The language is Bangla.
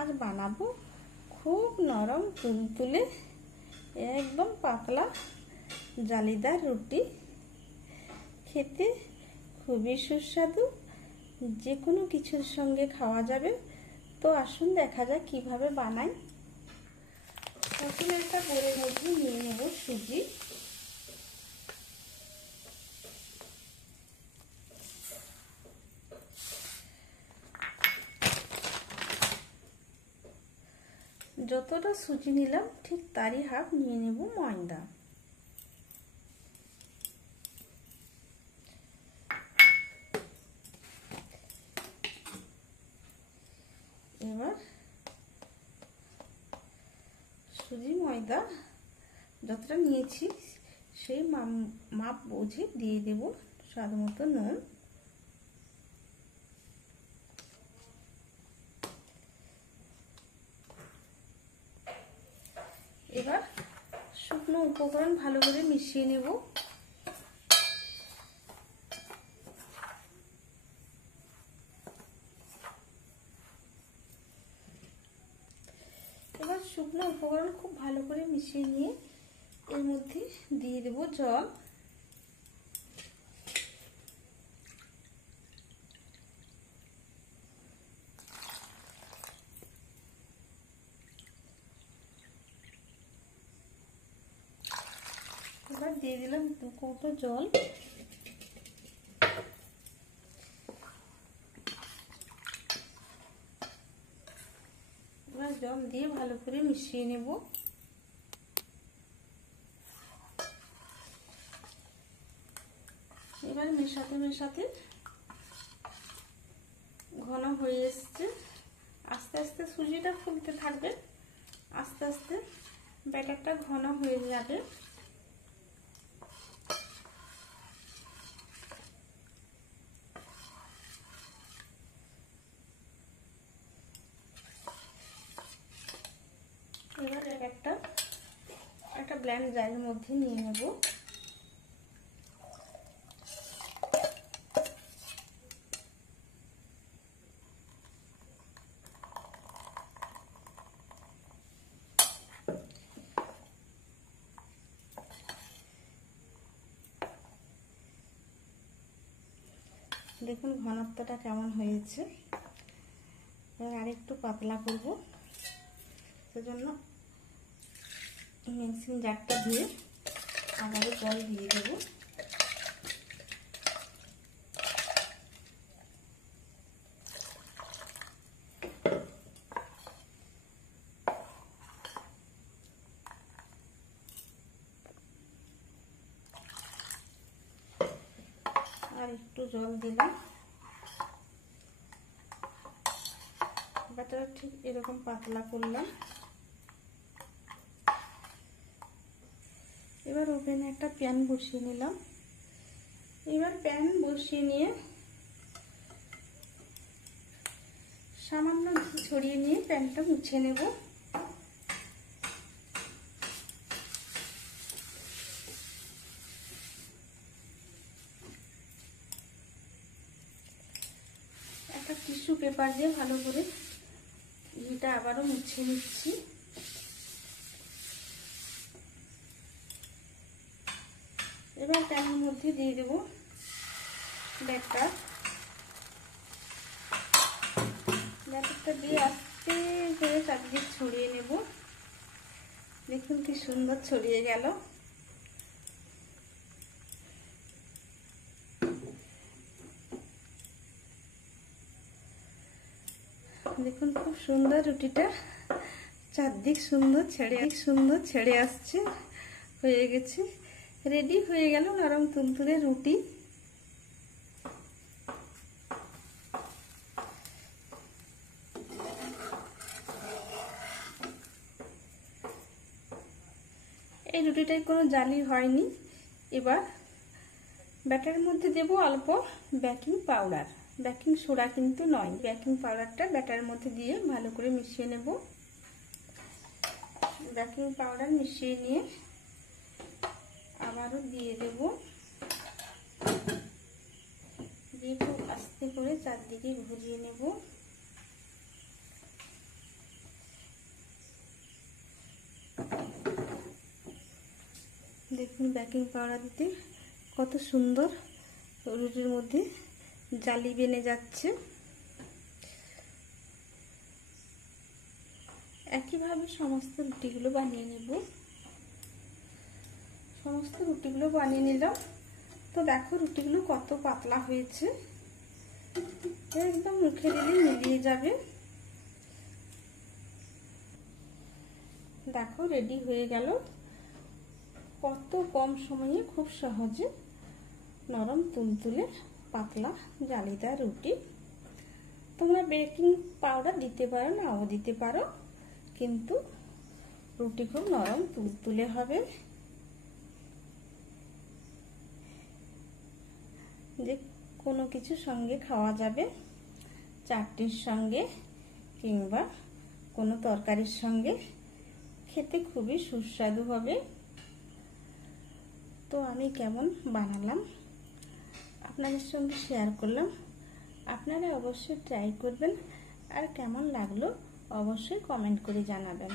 আজ বানাবো খুব নরম তুলতুলে একদম পাতলা জালিদার রুটি। খেতে খুবই সুস্বাদু, যে কোনো কিছুর সঙ্গে খাওয়া যাবে। তো আসুন দেখা যাক কিভাবে বানাই। প্রথমে একটা বোলের মধ্যে নিয়ে নেব সুজি। যতটা সুজি নিলাম ঠিক তারই হাফ নিয়ে নেব ময়দা। এবার সুজি ময়দা যতটা নিয়েছি সেই মাপ বুঝে দিয়ে দেব স্বাদ মতো নুন। এবার শুকনো উপকরণ ভালো করে মিশিয়ে নেব। এবার শুকনো উপকরণ খুব ভালো করে মিশিয়ে নিয়ে এর মধ্যে দিয়ে দেব জল। এবার দিয়ে দিলাম 2 কৌটো জল। এবার জল দিয়ে ভালো করে মিশিয়ে নেব। এবার মেশাতে মেশাতে ঘন হয়ে এসছে। আস্তে আস্তে সুজিটা ফুলতে থাকবে, আস্তে আস্তে ব্যাটারটা ঘন হয়ে যাবে। এবার একটা ব্লেন্ড জারের মধ্যে নিয়ে নেব। দেখুন ঘনত্বটা কেমন হয়েছে। এবার আরেকটু পাতলা করব, সেজন্য মিক্সিং জারটা ধুয়ে আবারও জল দিয়ে দেব। আর একটু জল দিলাম। ব্যাটার ঠিক এরকম পাতলা করলাম। এবার ওভেনে একটা প্যান বসিয়ে নিলাম। এবার প্যান বসিয়ে নিয়ে সামান্য ঘি ছড়িয়ে নিয়ে প্যানটা মুছে নেব। একটা টিস্যু পেপার দিয়ে ভালো করে ঘিটা আবারও মুছে নিচ্ছি। এবার প্যানের মধ্যে দিয়ে দেব ব্যাটারটা দিয়ে আস্তে করে চারদিক ছড়িয়ে নেব। দেখুন কি সুন্দর ছড়িয়ে গেল। দেখুন খুব সুন্দর রুটিটা চারদিক সুন্দর ছেড়ে আসছে। হয়ে গেছে, রেডি হয়ে গেল নরম তুলতুলে রুটি। এই রুটিটায় কোনো জালি হয়নি। এবার ব্যাটারের মধ্যে দেব অল্প বেকিং পাউডার, বেকিং সোডা কিন্তু নয়, বেকিং পাউডারটা ব্যাটারের মধ্যে দিয়ে ভালো করে মিশিয়ে নেব। বেকিং পাউডার মিশিয়ে নিয়ে আবারও দিয়ে দেব। দিয়ে খুব আস্তে করে চারদিকে ঘুরিয়ে নেব। দেখুন বেকিং পাউডার দিতে কত সুন্দর রুটির মধ্যে জালি বেনে যাচ্ছে। একইভাবে সমস্ত রুটিগুলো বানিয়ে নেব। সমস্ত রুটিগুলো বানিয়ে নিলাম। তো দেখো রুটিগুলো কত পাতলা হয়েছে, একদম মুখে দিলে মিলিয়ে যাবে। দেখো রেডি হয়ে গেল। কত কম সময়ে খুব সহজে নরম তুলতুলে পাতলা জালিদার রুটি। তোমরা বেকিং পাউডার দিতে পারো, নাও দিতে পারো, কিন্তু রুটি খুব নরম তুলতুলে হবে। যে কোনো কিছুর সঙ্গে খাওয়া যাবে, চাটনির সঙ্গে কিংবা কোনো তরকারির সঙ্গে, খেতে খুবই সুস্বাদু হবে। তো আমি কেমন বানালাম আপনাদের সঙ্গে শেয়ার করলাম। আপনারা অবশ্যই ট্রাই করবেন, আর কেমন লাগলো অবশ্যই কমেন্ট করে জানাবেন।